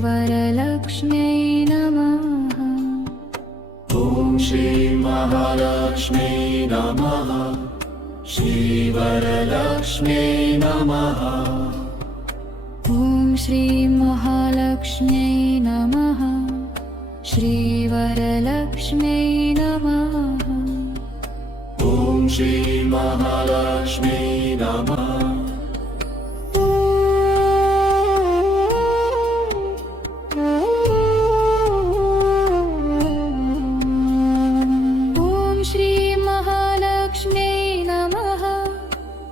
श्रीवरलक्ष्म्यै नमः। ॐ श्रीमहालक्ष्म्यै नमः। श्रीवरलक्ष्म्यै नमः। ॐ श्रीमहालक्ष्म्यै नमः। श्रीवरलक्ष्म्यै नमः। ॐ श्रीमहालक्ष्म्यै नमः।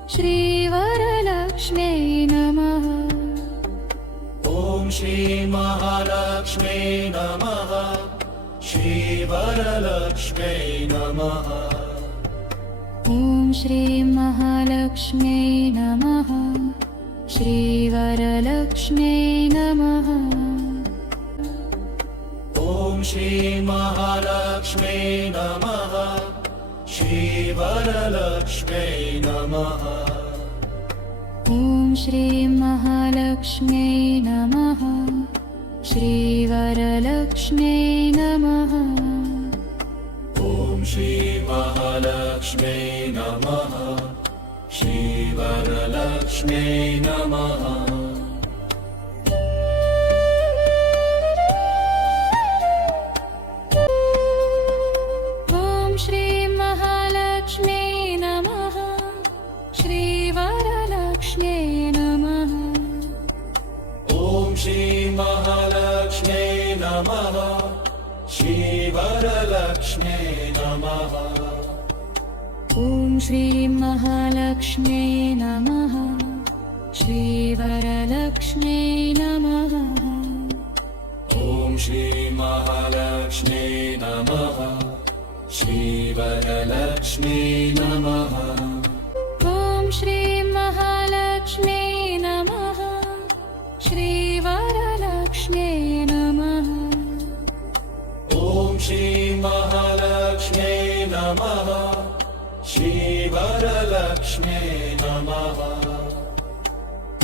श्रीवरलक्ष्म्यै नमः। ॐ श्रीमहालक्ष्म्यै नमः। श्रीवरलक्ष्म्यै नमः। ॐ श्रीमहालक्ष्म्यै नमः। श्रीवरलक्ष्म्यै नमः। ॐ श्रीमहालक्ष्म्यै नमः। श्रीवरलक्ष्म्यै नमः। ॐ श्रीमहालक्ष्म्यै नमः। श्रीवरलक्ष्म्यै नमः। ॐ श्रीमहालक्ष्म्यै नमः। श्रीवरलक्ष्म्यै नमः। ॐ श्रीमहालक्ष्म्यै नमः। श्रीवरलक्ष्म्यै नमः। ॐ श्रीमहालक्ष्म्यै नमः। श्रीवरलक्ष्म्यै नमः। ॐ श्रीमहालक्ष्म्यै नमः। श्रीवरलक्ष्म्यै नमः। ॐ श्रीमहालक्ष्म्यै नमः। श्रीवरलक्ष्म्यै नमः। ॐ श्रीमहालक्ष्म्यै नमः। श्रीवरलक्ष्म्यै नमः। ॐ श्रीमहालक्ष्म्यै नमः। श्रीवरलक्ष्म्यै नमः।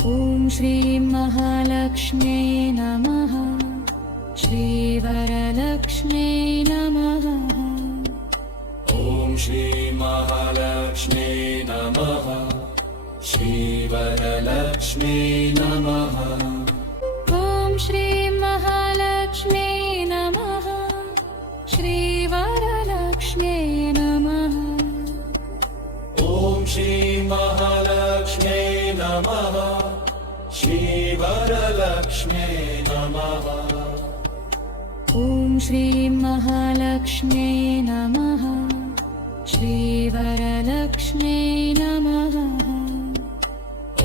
ॐ श्रीमहालक्ष्म्यै नमः। श्रीवरलक्ष्म्यै नमः। ॐ श्रीमहालक्ष्म्यै नमः। श्रीवरलक्ष्म्यै नमः। ॐ श्रीमहालक्ष्म्यै नमः। श्रीवरलक्ष्म्यै नमः। ॐ श्रीमहालक्ष्म्यै नमः। श्रीवरलक्ष्म्यै नमः। ॐ श्रीमहालक्ष्म्यै नमः। श्रीवरलक्ष्म्यै नमः।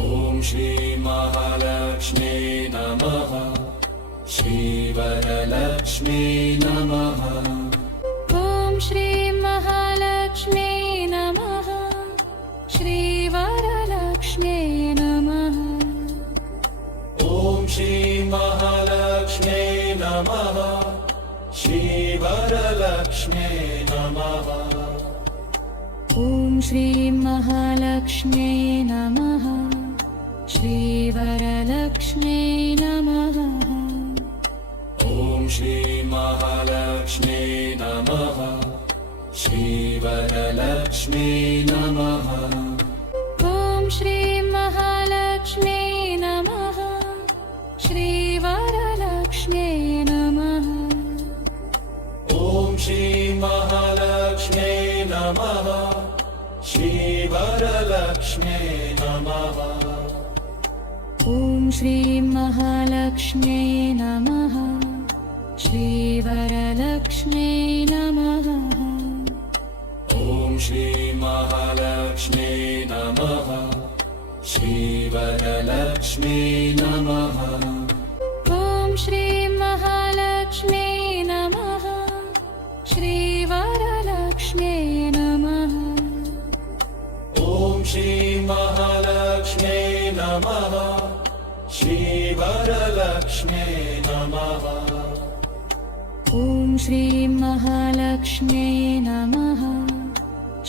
ॐ श्रीमहालक्ष्म्यै नमः। श्रीवरलक्ष्म्यै नमः। ॐ श्रीमहालक्ष्म्यै नमः। श्रीवरलक्ष्म्यै नमः। ॐ श्रीमहालक्ष्म्यै नमः। श्रीवरलक्ष्म्यै नमः। ॐ श्रीमहालक्ष्म्यै नमः। श्रीवरलक्ष्म्यै नमः। ॐ श्रीमहालक्ष्म्यै नमः। श्रीवरलक्ष्म्यै नमः। ॐ श्रीमहालक्ष्म्यै नमः। श्रीवरलक्ष्म्यै नमः। ॐ श्रीमहालक्ष्म्यै नमः। श्रीवरलक्ष्म्यै नमः। ॐ श्रीमहालक्ष्म्यै नमः। श्रीवरलक्ष्म्यै नमः। ॐ श्रीमहालक्ष्म्यै नमः। श्रीवरलक्ष्म्यै नमः। ॐ श्रीमहालक्ष्म्यै नमः। श्रीवरलक्ष्म्यै नमः। ॐ श्रीमहालक्ष्म्यै नमः। श्रीवरलक्ष्म्यै नमः। ॐ श्रीमहालक्ष्म्यै नमः।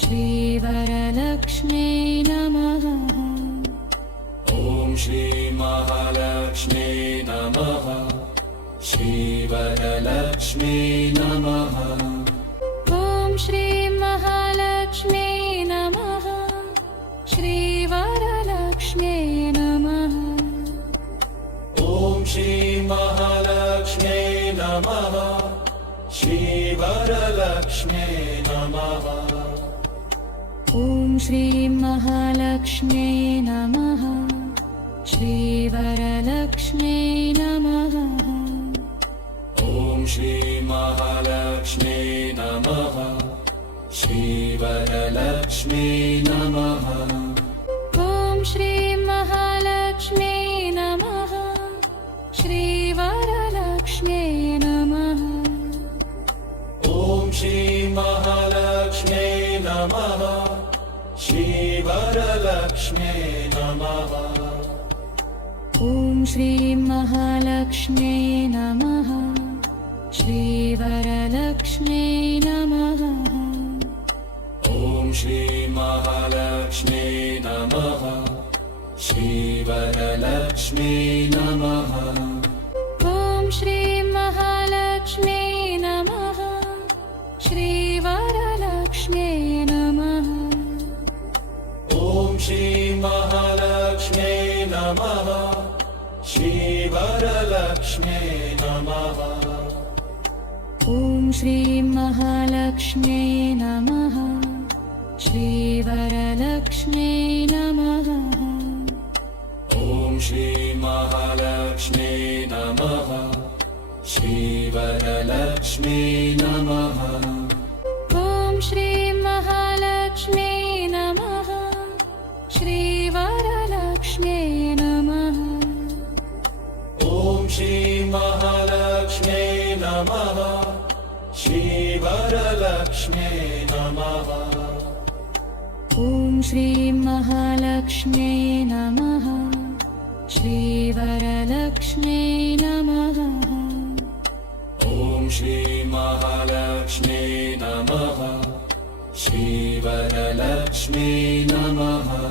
श्रीवरलक्ष्म्यै नमः। ॐ श्रीमहालक्ष्म्यै नमः। श्रीवरलक्ष्मी नमः ॐ श्रीं महालक्ष्मी नमः श्रीवरलक्ष्मी नमः ॐ श्री महालक्ष्मी नमः श्रीवरलक्ष्मी नमः ॐ श्रीं महालक्ष्मी नमः श्रीवरलक्ष्मी नमः ॐ श्री महालक्ष्मी नमः श्रीवरलक्ष्मी नमः ॐ श्रीं महालक्ष्मी नमः श्रीवरलक्ष्मी नमः ॐ श्री महालक्ष्मी नमः श्रीवरलक्ष्मी नमः ॐ श्रीं महालक्ष्मी नमः श्रीवरलक्ष्मी नमः ॐ श्री महालक्ष्मी नमः श्रीवरलक्ष्मी नमः ॐ श्रीं महालक्ष्मी नमः श्रीवरलक्ष्मी नमः ॐ श्री महालक्ष्मी नमः श्रीवरलक्ष्मी नमः ॐ श्रीं महालक्ष्मी नमः श्रीवरलक्ष्मी नमः ॐ श्री महालक्ष्मी नमः श्रीवरलक्ष्मी नमः ॐ श्रीं महालक्ष्मी नमः श्रीवरलक्ष्मी नमः ॐ श्री महालक्ष्मी नमः श्रीवरलक्ष्मी नमः ॐ श्रीं महालक्ष्मी नमः श्रीवरलक्ष्मी नमः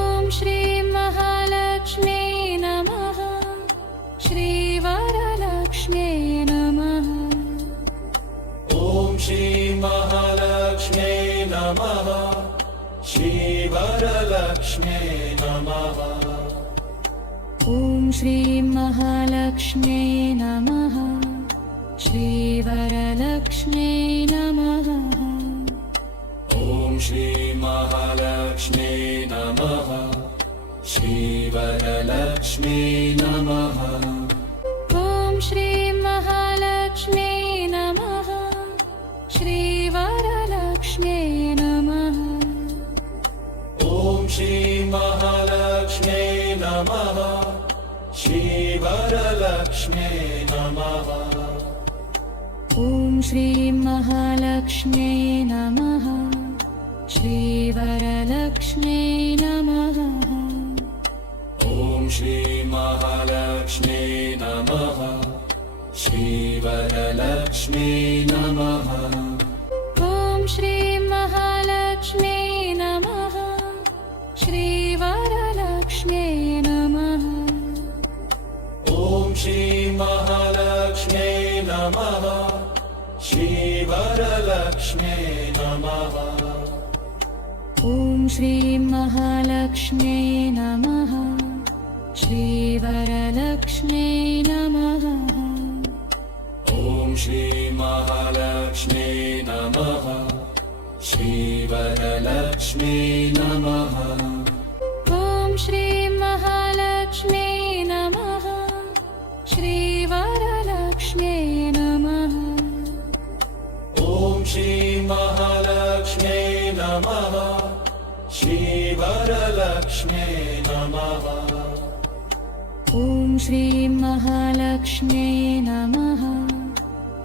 ॐ श्री महालक्ष्मी नमः श्रीवरलक्ष्मी नमः ॐ श्रीं महालक्ष्मी नमः श्रीवरलक्ष्मी नमः ॐ श्री महालक्ष्मी नमः श्रीवरलक्ष्मी नमः ॐ श्रीं महालक्ष्मी नमः श्रीवरलक्ष्मी नमः ॐ श्री महालक्ष्मी नमः श्रीवरलक्ष्मी नमः ॐ श्रीं महालक्ष्मी नमः श्रीवरलक्ष्मी नमः ॐ श्री महालक्ष्मी नमः श्रीवरलक्ष्मी नमः ॐ श्रीं महालक्ष्मी नमः श्रीवरलक्ष्मी नमः ॐ श्री महालक्ष्मी नमः श्रीवरलक्ष्मी नमः ॐ श्रीं महालक्ष्मी नमः श्रीवरलक्ष्मी नमः ॐ श्री महालक्ष्मी नमः श्रीवरलक्ष्मी नमः ॐ श्रीं महालक्ष्मी नमः श्रीवरलक्ष्मी नमः ॐ श्री महालक्ष्मी नमः श्रीवरलक्ष्मी नमः ॐ श्रीं महालक्ष्मी नमः श्रीवरलक्ष्मी नमः ॐ श्री महालक्ष्मी नमः श्रीवरलक्ष्मी नमः ॐ श्रीं महालक्ष्मी नमः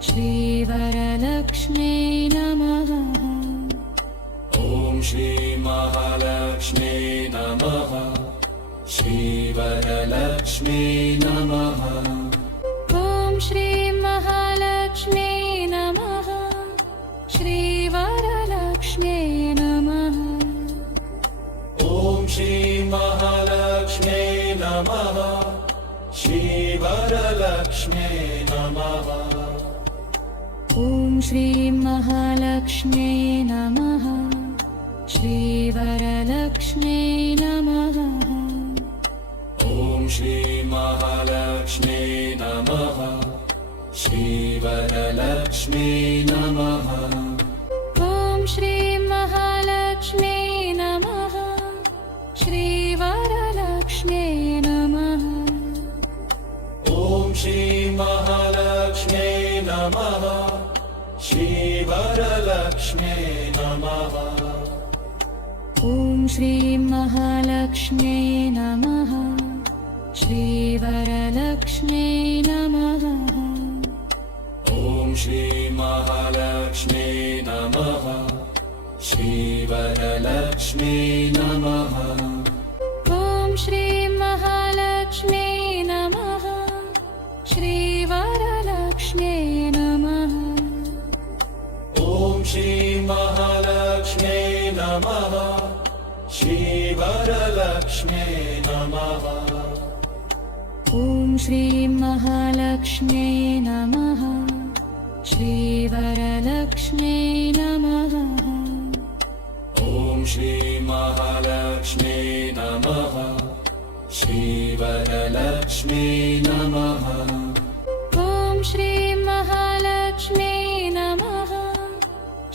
श्रीवरलक्ष्मी नमः ॐ श्री महालक्ष्मी नमः श्रीवरलक्ष्मी नमः ॐ श्रीं महालक्ष्मी नमः श्रीवरलक्ष्मी नमः ॐ श्री महालक्ष्मी नमः श्रीवरलक्ष्मी महालक्ष्म्यै नमः ॐ श्रीं महालक्ष्म्यै नमः श्रीवरलक्ष्म्यै नमः ॐ श्रीं महालक्ष्म्यै नमः श्रीवरलक्ष्म्यै नमः ॐ श्रीं महालक्ष्म्यै नमः श्रीवरलक्ष्म्यै नमः ॐ श्रीं महालक्ष्म्यै नमः श्रीवरलक्ष्म्यै नमः ॐ श्रीं महालक्ष्म्यै नमः श्रीवरलक्ष्म्यै नमः ॐ श्रीं महालक्ष्म्यै नमः श्रीवरलक्ष्म्यै नमः ॐ श्रीं महालक्ष्म्यै नमः श्रीवरलक्ष्म्यै नमः ॐ श्रीं महालक्ष्म्यै नमः श्रीवरलक्ष्म्यै नमः ॐ श्रीं महालक्ष्म्यै नमः श्रीवरलक्ष्म्यै नमः ॐ श्रीं महालक्ष्म्यै नमः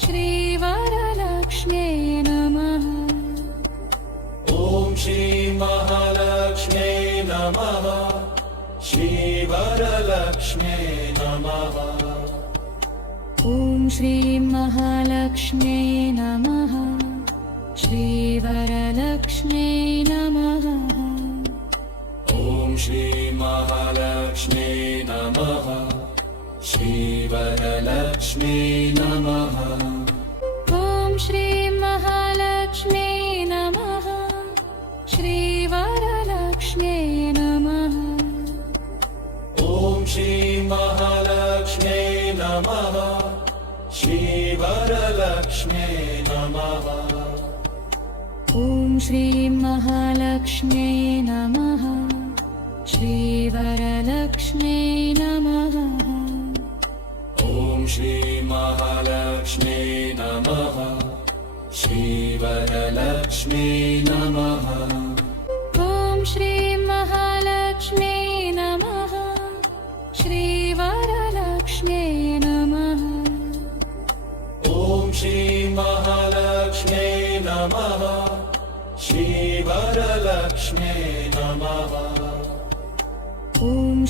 श्रीवरलक्ष्म्यै नमः ॐ श्रीं महालक्ष्म्यै नमः श्रीवरलक्ष्म्यै नमः ॐ श्रीं महालक्ष्म्यै नमः श्रीवरलक्ष्म्यै नमः ॐ श्रीं महालक्ष्म्यै नमः श्रीवरलक्ष्म्यै नमः ॐ श्रीं महालक्ष्म्यै नमः श्रीवरलक्ष्म्यै नमः ॐ श्रीं महालक्ष्म्यै नमः श्रीवरलक्ष्म्यै नमः ॐ श्रीं महालक्ष्म्यै नमः श्रीवरलक्ष्म्यै नमः ॐ श्रीं महालक्ष्म्यै नमः श्रीवरलक्ष्म्यै नमः ॐ श्रीं महालक्ष्म्यै नमः श्रीवरलक्ष्म्यै नमः ॐ श्रीं महालक्ष्म्यै नमः श्रीवरलक्ष्म्यै नमः ॐ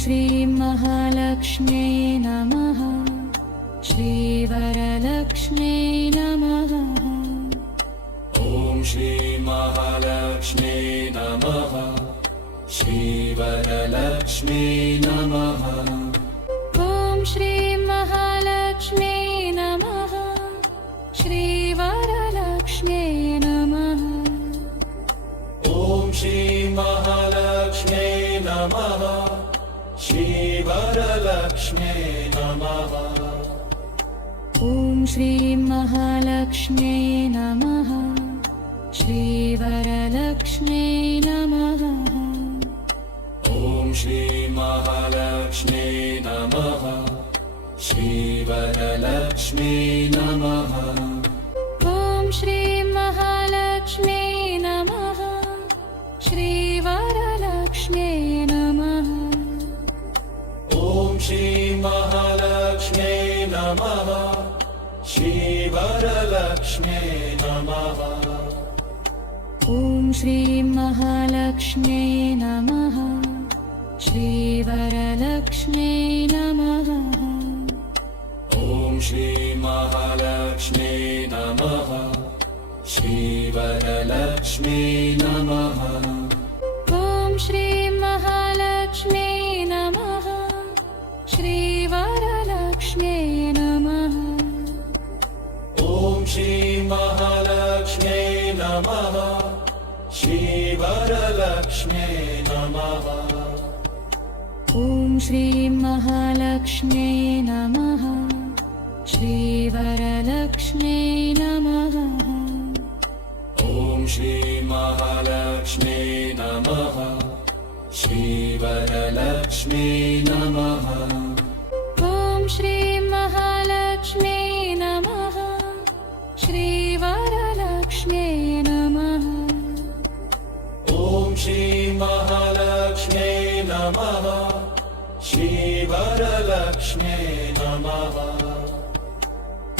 श्रीं महालक्ष्म्यै नमः श्रीवरलक्ष्म्यै नमः ॐ श्रीं महालक्ष्म्यै नमः श्रीवरलक्ष्म्यै नमः ॐ श्रीं महालक्ष्म्यै नमः श्रीवरलक्ष्म्यै नमः ॐ श्रीं महालक्ष्म्यै नमः श्रीवरलक्ष्म्यै नमः ॐ श्रीं महालक्ष्म्यै नमः श्रीवरलक्ष्म्यै नमः ॐ श्रीं महालक्ष्म्यै नमः श्रीवरलक्ष्म्यै नमः ॐ श्रीं महालक्ष्म्यै नमः श्रीवरलक्ष्म्यै नमः ॐ श्रीं महालक्ष्म्यै नमः श्रीवरलक्ष्म्यै नमः ॐ श्रीं महालक्ष्म्यै नमः श्रीवरलक्ष्म्यै नमः ॐ श्रीं महालक्ष्म्यै नमः श्रीवरलक्ष्म्यै नमः ॐ श्रीं महालक्ष्म्यै नमः श्रीवरलक्ष्म्यै नमः ॐ श्रीं महालक्ष्म्यै नमः श्रीवरलक्ष्म्यै नमः ॐ श्रीं महालक्ष्म्यै नमः श्रीवरलक्ष्म्यै नमः ॐ श्रीं महालक्ष्म्यै नमः श्रीवरलक्ष्म्यै नमः ॐ श्रीं महालक्ष्म्यै नमः श्रीवरलक्ष्म्यै नमः श्रीवरलक्ष्म्यै नमः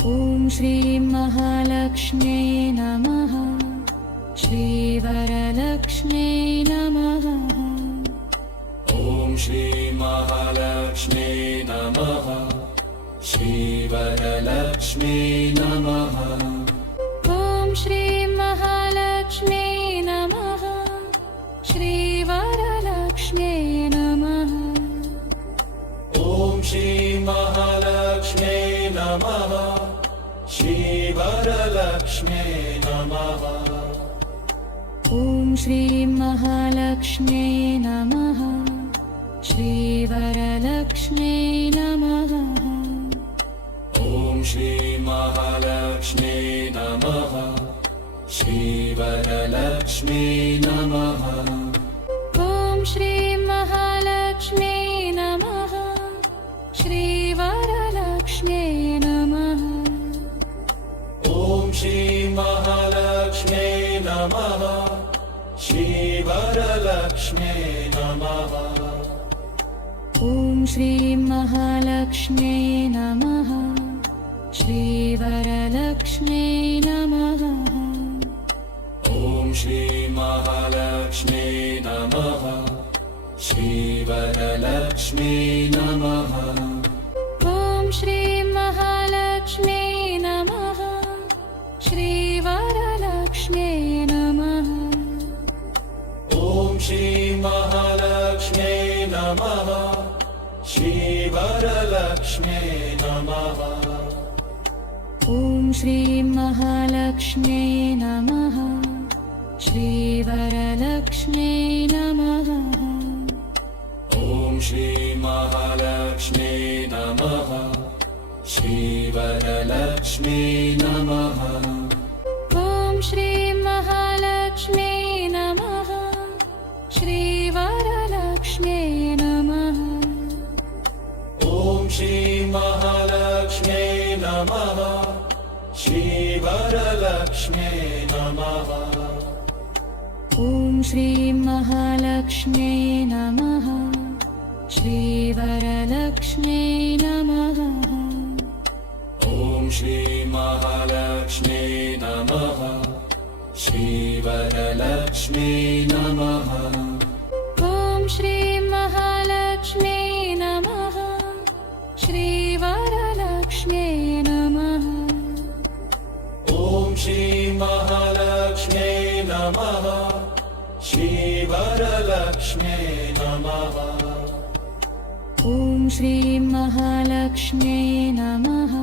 ॐ श्रीं महालक्ष्म्यै नमः श्रीवरलक्ष्म्यै नमः ॐ श्रीमहालक्ष्म्यै नमः श्रीवरलक्ष्म्यै नमः ॐ श्रीं महालक्ष्म्यै नमः श्रीवरलक्ष्म्यै नमः ॐ श्रीमहालक्ष्म्यै नमः श्रीवरलक्ष्म्यै नमः ॐ श्रीं महालक्ष्म्यै नमः श्रीवरलक्ष्म्यै नमः ॐ श्रीमहालक्ष्म्यै नमः श्रीवरलक्ष्म्यै नमः ॐ श्रीं महालक्ष्म्यै नमः श्रीवरलक्ष्म्यै नमः ॐ श्रीमहालक्ष्म्यै नमः श्रीवरलक्ष्म्यै नमः ॐ श्रीं महालक्ष्म्यै नमः श्रीवरलक्ष्म्यै नमः ॐ श्रीमहालक्ष्म्यै नमः श्रीवरलक्ष्म्यै नमः ॐ श्रीं महालक्ष्म्यै नमः श्रीवरलक्ष्म्यै नमः ॐ श्रीमहालक्ष्म्यै नमः श्रीवरलक्ष्म्यै नमः ॐ श्रीं महालक्ष्म्यै नमः श्रीवरलक्ष्म्यै नमः ॐ श्रीमहालक्ष्म्यै नमः श्रीवरलक्ष्म्यै नमः ॐ श्रीं महालक्ष्म्यै नमः श्रीवरलक्ष्म्यै नमः ॐ श्रीमहालक्ष्म्यै नमः श्रीवरलक्ष्म्यै नमः ॐ श्रीं महालक्ष्म्यै नमः श्रीवरलक्ष्म्यै नमः ॐ श्रीमहालक्ष्म्यै नमः श्रीवरलक्ष्म्यै नमः ॐ श्रीं महालक्ष्म्यै नमः श्रीवरलक्ष्म्यै नमः ॐ श्रीमहालक्ष्म्यै नमः श्रीवरलक्ष्म्यै नमः ॐ श्रीं महालक्ष्म्यै नमः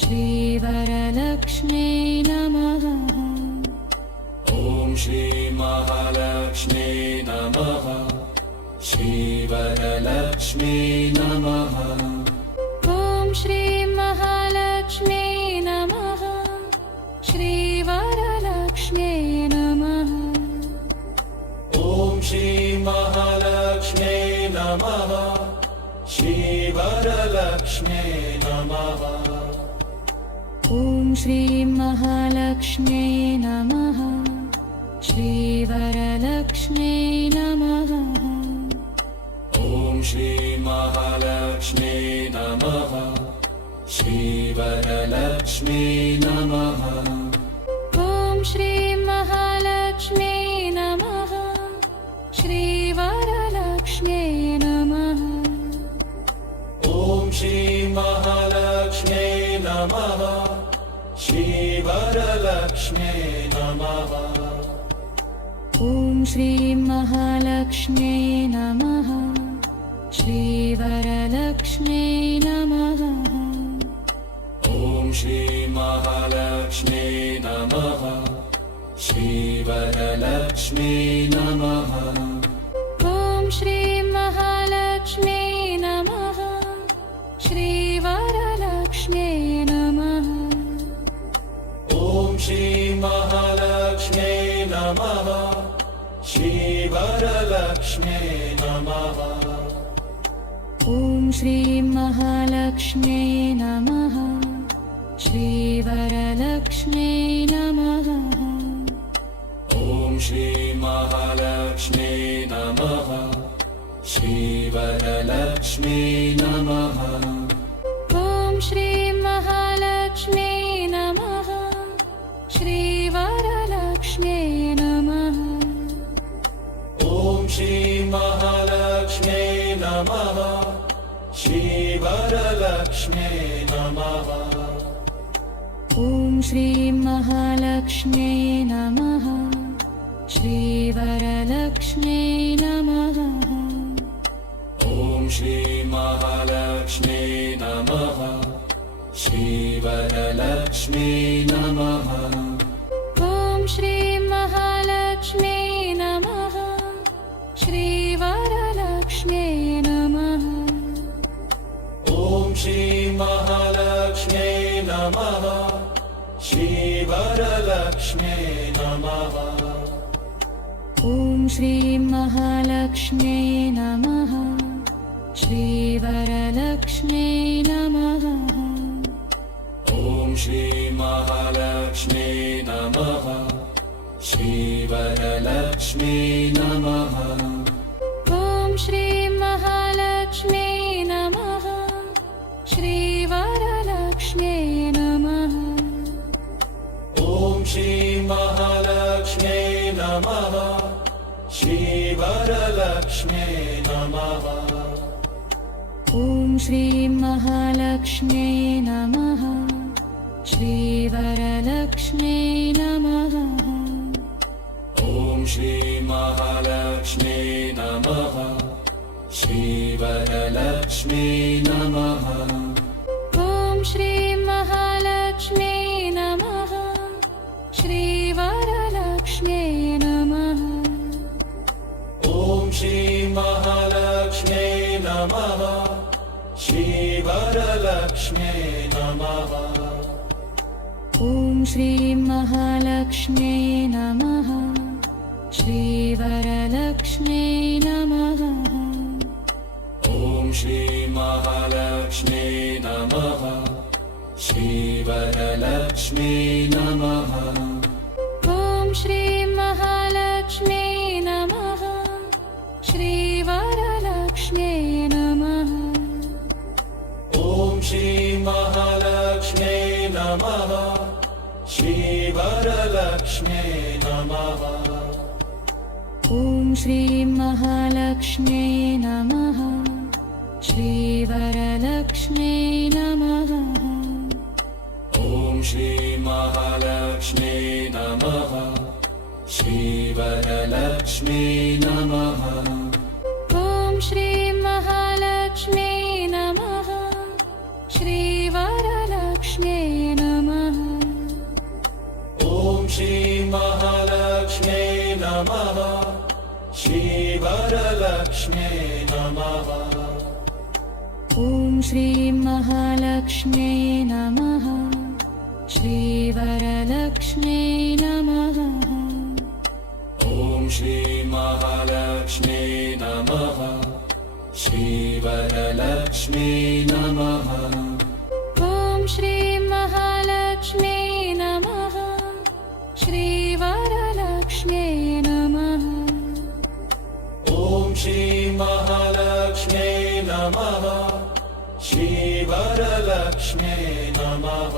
श्रीवरलक्ष्म्यै नमः ॐ श्रीमहालक्ष्म्यै नमः श्रीवरलक्ष्म्यै नमः ॐ श्रीं महालक्ष्म्यै नमः श्रीवरलक्ष्म्यै नमः ॐ श्रीमहालक्ष्म्यै नमः श्रीवरलक्ष्म्यै नमः ॐ श्रीं महालक्ष्म्यै नमः श्रीवरलक्ष्म्यै नमः ॐ श्रीमहालक्ष्म्यै नमः श्रीवरलक्ष्म्यै नमः ॐ श्रीं महालक्ष्म्यै नमः श्रीवरलक्ष्म्यै नमः ॐ श्रीमहालक्ष्म्यै नमः श्रीवरलक्ष्म्यै नमः ॐ श्रीं महालक्ष्म्यै नमः श्रीवरलक्ष्म्यै नमः ॐ श्रीमहालक्ष्म्यै नमः श्रीवरलक्ष्म्यै नमः ॐ श्रीं महालक्ष्म्यै नमः श्रीवरलक्ष्म्यै नमः ॐ श्रीमहालक्ष्म्यै नमः श्रीवरलक्ष्म्यै नमः ॐ श्रीं महालक्ष्म्यै नमः श्रीवरलक्ष्म्यै नमः ॐ श्रीमहालक्ष्म्यै नमः श्रीवरलक्ष्मी नमः ॐ श्रीं महालक्ष्मी नमः श्रीवरलक्ष्मी नमः ॐ श्री महालक्ष्मी नमः श्रीवरलक्ष्मी नमः ॐ श्रीं महालक्ष्मी नमः श्रीवरलक्ष्मी नमः ॐ श्री महालक्ष्मी नमः श्रीवरलक्ष्मी नमः ॐ श्रीं महालक्ष्मी नमः श्रीवरलक्ष्मी नमः ॐ श्री महालक्ष्मी नमः श्रीवरलक्ष्मी नमः ॐ श्रीं महालक्ष्मी नमः श्रीवरलक्ष्मी नमः ॐ श्री महालक्ष्मी नमः श्रीवरलक्ष्मी नमः ॐ श्रीं महालक्ष्मी नमः श्रीवरलक्ष्मी नमः ॐ श्री महालक्ष्मी नमः श्रीवरलक्ष्मी नमः ॐ श्रीं महालक्ष्मी नमः श्रीवरलक्ष्मी नमः ॐ श्री महालक्ष्मी नमः श्रीवरलक्ष्मी नमः ॐ श्रीं महालक्ष्मी नमः श्रीवरलक्ष्मी नमः ॐ श्री महालक्ष्मी नमः श्रीवरलक्ष्मी नमः ॐ श्रीं महालक्ष्मी नमः श्रीवरलक्ष्मी नमः ॐ श्री महालक्ष्मी नमः श्रीवरलक्ष्मी नमः ॐ श्रीं महालक्ष्मी नमः श्रीवरलक्ष्मी नमः ॐ श्री महालक्ष्मी नमः श्रीवरलक्ष्मी नमः ॐ श्रीं महालक्ष्मी नमः श्रीवरलक्ष्मी नमः ॐ श्री महालक्ष्मी नमः श्रीवरलक्ष्मी नमः ॐ श्रीं महालक्ष्मी नमः श्रीवरलक्ष्मी नमः ॐ श्री महालक्ष्मी नमः श्रीवरलक्ष्मी नमः ॐ श्रीं महालक्ष्मी नमः श्रीवरलक्ष्मी नमः ॐ श्री महालक्ष्मी नमः श्रीवरलक्ष्मी नमः ॐ श्रीं महालक्ष्मी नमः श्रीवरलक्ष्मी नमः ॐ श्री महालक्ष्मी नमः श्रीवरलक्ष्मी नमः ॐ श्रीं महालक्ष्मी नमः श्रीवरलक्ष्मी नमः ॐ श्री महालक्ष्मी नमः श्रीवरलक्ष्मी नमः ॐ श्रीं महालक्ष्मी नमः श्रीवरलक्ष्मी नमः ॐ श्री महालक्ष्मी नमः श्रीवरलक्ष्मी नमः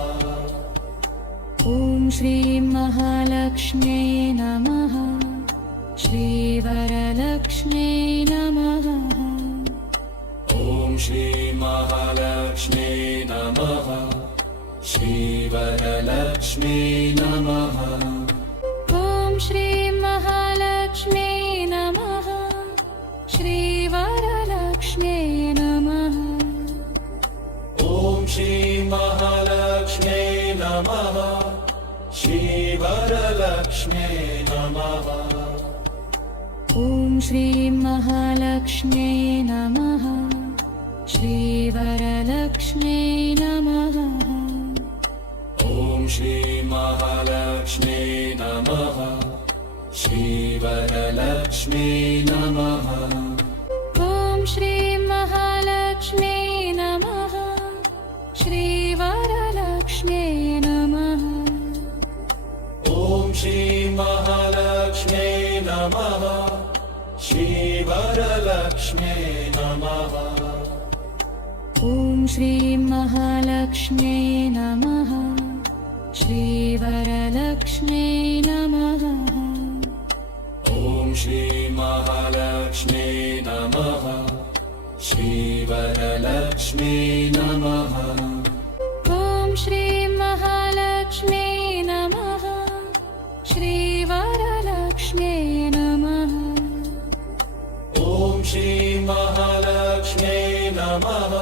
ॐ श्री महालक्ष्मी नमः श्रीवरलक्ष्मी नमः ॐ श्री महालक्ष्मी नमः श्रीवरलक्ष्मी नमः ॐ श्री महालक्ष्मी नमः श्रीवरलक्ष्मी नमः ॐ श्री महालक्ष्मी नमः श्रीवरलक्ष्मी नमः ॐ श्री महालक्ष्मी नमः ॐ श्रीं महालक्ष्मी नमः श्रीवरलक्ष्मी नमः ॐ श्री महालक्ष्मी नमः श्रीवरलक्ष्मी नमः ॐ श्रीं महालक्ष्मी नमः श्रीवरलक्ष्मी नमः ॐ श्री महालक्ष्मी नमः श्रीवरलक्ष्मी श्रीमहालक्ष्म्यै नमः ॐ श्रीं महालक्ष्म्यै नमः श्रीवरलक्ष्म्यै नमः ॐ श्रीमहालक्ष्म्यै नमः श्रीवरलक्ष्म्यै नमः ॐ श्रीं महालक्ष्म्यै नमः श्रीवरलक्ष्म्यै नमः ॐ श्रीमहालक्ष्म्यै नमः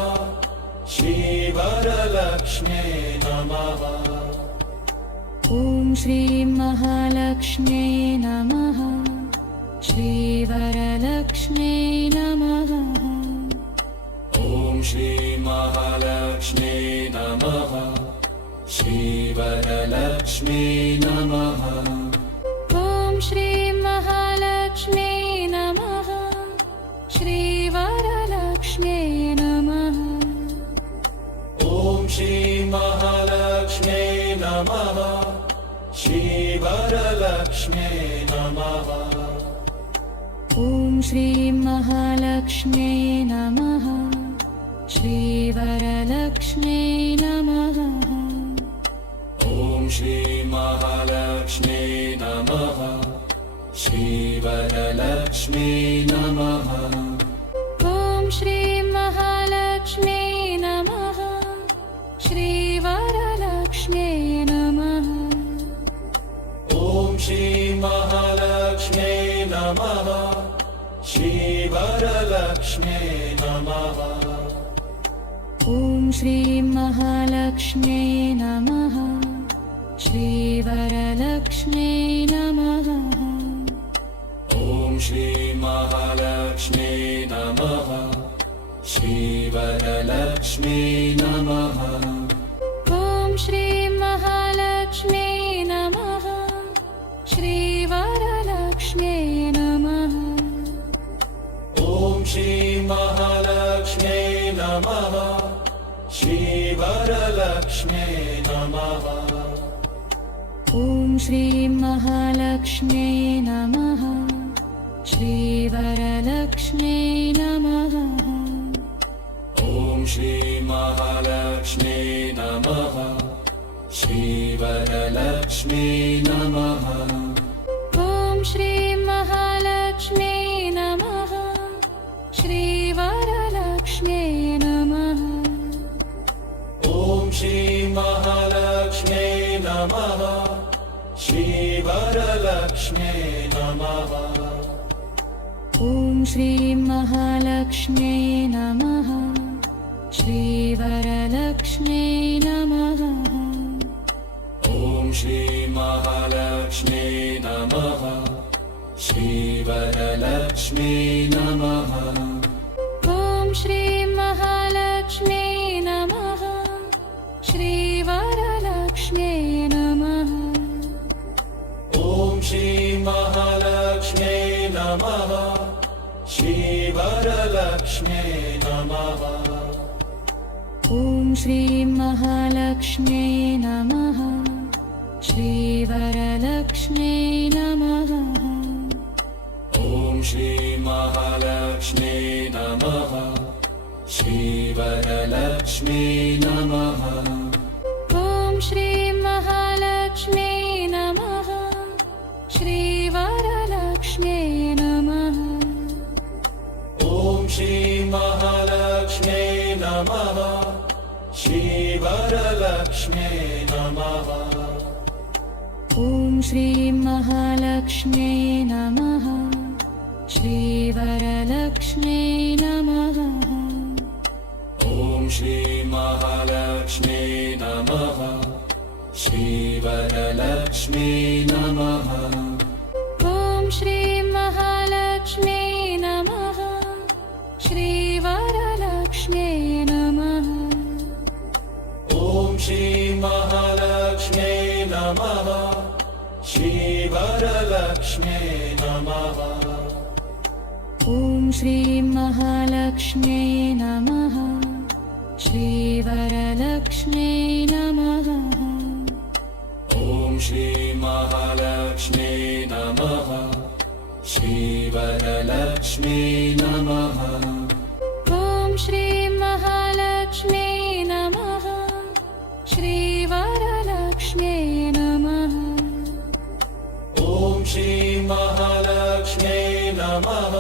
श्रीवरलक्ष्म्यै नमः ॐ श्रीं महालक्ष्म्यै नमः श्रीवरलक्ष्म्यै नमः ॐ श्रीमहालक्ष्म्यै नमः श्रीवरलक्ष्म्यै नमः ॐ श्रीं महालक्ष्म्यै नमः श्रीवरलक्ष्म्यै नमः ॐ श्रीमहालक्ष्म्यै नमः श्रीवरलक्ष्म्यै नमः ॐ श्रीं महालक्ष्म्यै नमः श्रीवरलक्ष्म्यै नमः ॐ श्रीमहालक्ष्म्यै नमः श्रीवरलक्ष्म्यै नमः ॐ श्रीं महालक्ष्म्यै नमः श्रीवरलक्ष्म्यै नमः ॐ श्रीमहालक्ष्म्यै नमः श्रीवरलक्ष्म्यै नमः ॐ श्रीं महालक्ष्म्यै नमः श्रीवरलक्ष्म्यै नमः ॐ श्रीमहालक्ष्म्यै नमः श्रीवरलक्ष्म्यै नमः ॐ श्रीं महालक्ष्म्यै नमः श्रीवरलक्ष्म्यै नमः ॐ श्रीमहालक्ष्म्यै नमः श्रीवरलक्ष्म्यै नमः ॐ श्रीं महालक्ष्म्यै नमः श्रीवरलक्ष्म्यै नमः ॐ श्रीमहालक्ष्म्यै नमः श्रीवरलक्ष्म्यै नमः ॐ श्रीं महालक्ष्म्यै नमः श्रीवरलक्ष्म्यै नमः ॐ श्रीमहालक्ष्म्यै नमः श्रीवरलक्ष्म्यै नमः ॐ श्रीं महालक्ष्म्यै नमः श्रीवरलक्ष्म्यै नमः ॐ श्रीमहालक्ष्म्यै नमः श्रीवरलक्ष्म्यै नमः ॐ श्रीं महालक्ष्म्यै नमः श्रीवरलक्ष्म्यै नमः ॐ श्रीमहालक्ष्म्यै नमः श्रीवरलक्ष्म्यै नमः ॐ श्रीं महालक्ष्म्यै नमः श्रीवरलक्ष्म्यै नमः ॐ श्रीमहालक्ष्म्यै नमः श्रीवरलक्ष्म्यै नमः ॐ श्रीं महालक्ष्म्यै नमः श्रीवरलक्ष्म्यै नमः ॐ श्रीमहालक्ष्म्यै नमः श्रीवरलक्ष्म्यै नमः ॐ श्रीं महालक्ष्म्यै नमः श्रीवरलक्ष्म्यै नमः ॐ श्रीमहालक्ष्म्यै नमः श्रीवरलक्ष्म्यै नमः ॐ श्रीं महालक्ष्म्यै नमः श्रीवरलक्ष्म्यै नमः ॐ श्रीमहालक्ष्म्यै नमः श्रीवरलक्ष्म्यै नमः ॐ श्रीं महालक्ष्म्यै नमः श्रीवरलक्ष्म्यै नमः ॐ श्रीमहालक्ष्म्यै नमः श्रीवरलक्ष्म्यै श्रीवरलक्ष्मी नमः ॐ श्रीं महालक्ष्मी नमः श्रीवरलक्ष्मी नमः ॐ श्रीं महालक्ष्मी नमः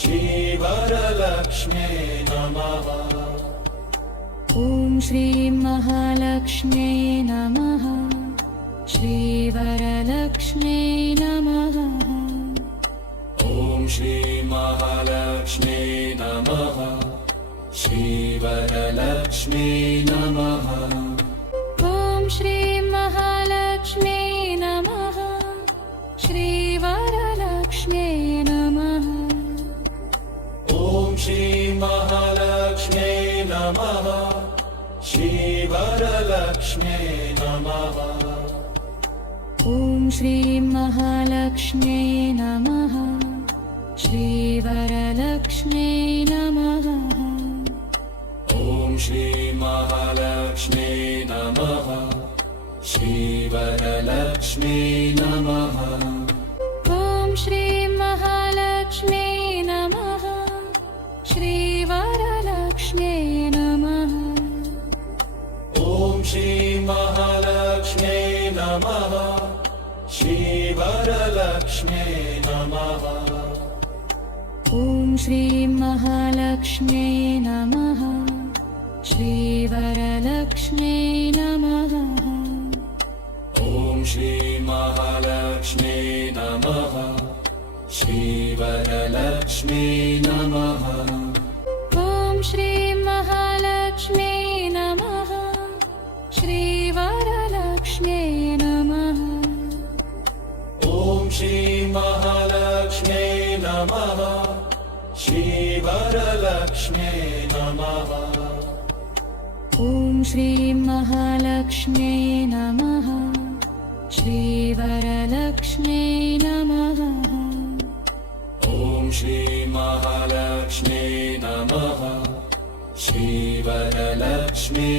श्रीवरलक्ष्मी नमः ॐ श्रीं महालक्ष्मी नमः श्रीवरलक्ष्मी नमः ॐ श्रीं महालक्ष्मी नमः श्रीवरलक्ष्मी नमः ॐ श्रीं महालक्ष्मी नमः श्रीवरलक्ष्मी नमः ॐ श्रीं महालक्ष्मी नमः श्रीवरलक्ष्मी नमः ॐ श्रीं महालक्ष्मी नमः श्रीवरलक्ष्मी नमः ॐ श्रीं महालक्ष्मी नमः श्रीवरलक्ष्मी नमः ॐ श्रीं महालक्ष्मी नमः श्रीवरलक्ष्मी नमः ॐ श्रीं महालक्ष्मी नमः श्रीवरलक्ष्मी नमः ॐ श्रीं महालक्ष्मी नमः श्रीवरलक्ष्मी नमः ॐ श्रीं महालक्ष्मी नमः श्रीवरलक्ष्मी नमः ॐ श्रीं महालक्ष्मी नमः श्रीवरलक्ष्मी नमः ॐ श्रीं महालक्ष्मी नमः श्रीवरलक्ष्मी नमः ॐ श्रीं महालक्ष्मी नमः श्रीवरलक्ष्मी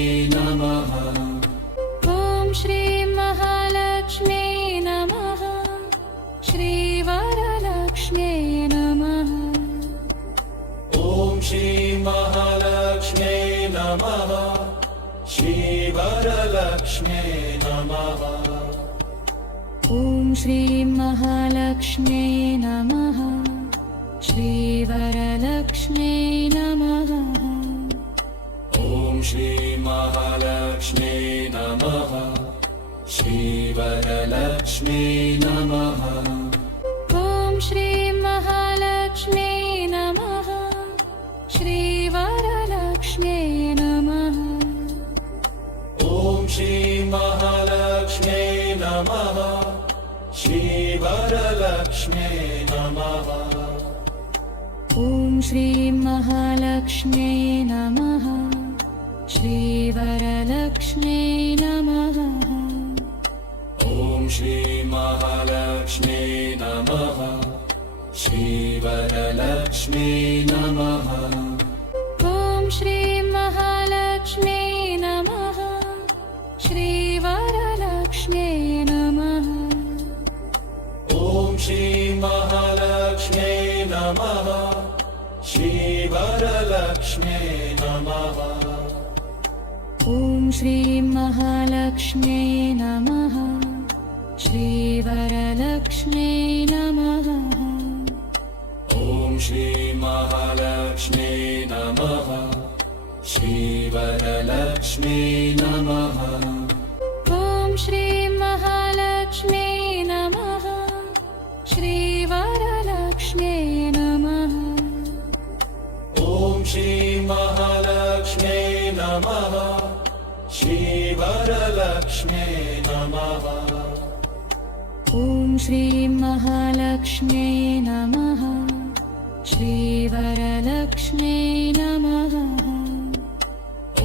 नमः ॐ श्रीं महालक्ष्मी नमः श्रीवरलक्ष्मी नमः ॐ श्रीं महालक्ष्मी नमः श्रीवरलक्ष्मी नमः ॐ श्रीं महालक्ष्मी नमः श्रीवरलक्ष्मी नमः ॐ श्रीं महालक्ष्मी नमः श्रीवरलक्ष्मी नमः ॐ श्रीं महालक्ष्मी नमः श्रीवरलक्ष्मी नमः ॐ श्रीं महालक्ष्मी नमः श्रीवरलक्ष्मी नमः ॐ श्रीं महालक्ष्मी नमः श्रीवरलक्ष्मी नमः ॐ श्रीं महालक्ष्मी नमः श्रीवरलक्ष्मी नमः ॐ श्रीं महालक्ष्मी नमः श्रीवरलक्ष्मी नमः ॐ श्रीं महालक्ष्मी नमः श्रीवरलक्ष्मी नमः ॐ श्रीं महालक्ष्मी नमः श्रीवरलक्ष्मी नमः ॐ श्रीं महालक्ष्मी नमः श्रीवरलक्ष्मी नमः ॐ श्रीं महालक्ष्मी नमः श्रीवरलक्ष्मी नमः ॐ श्रीं महालक्ष्मी नमः श्रीवरलक्ष्मी नमः ॐ श्रीं महालक्ष्मी नमः श्रीवरलक्ष्मी नमः ॐ श्रीं महालक्ष्मी नमः श्रीवरलक्ष्मी नमः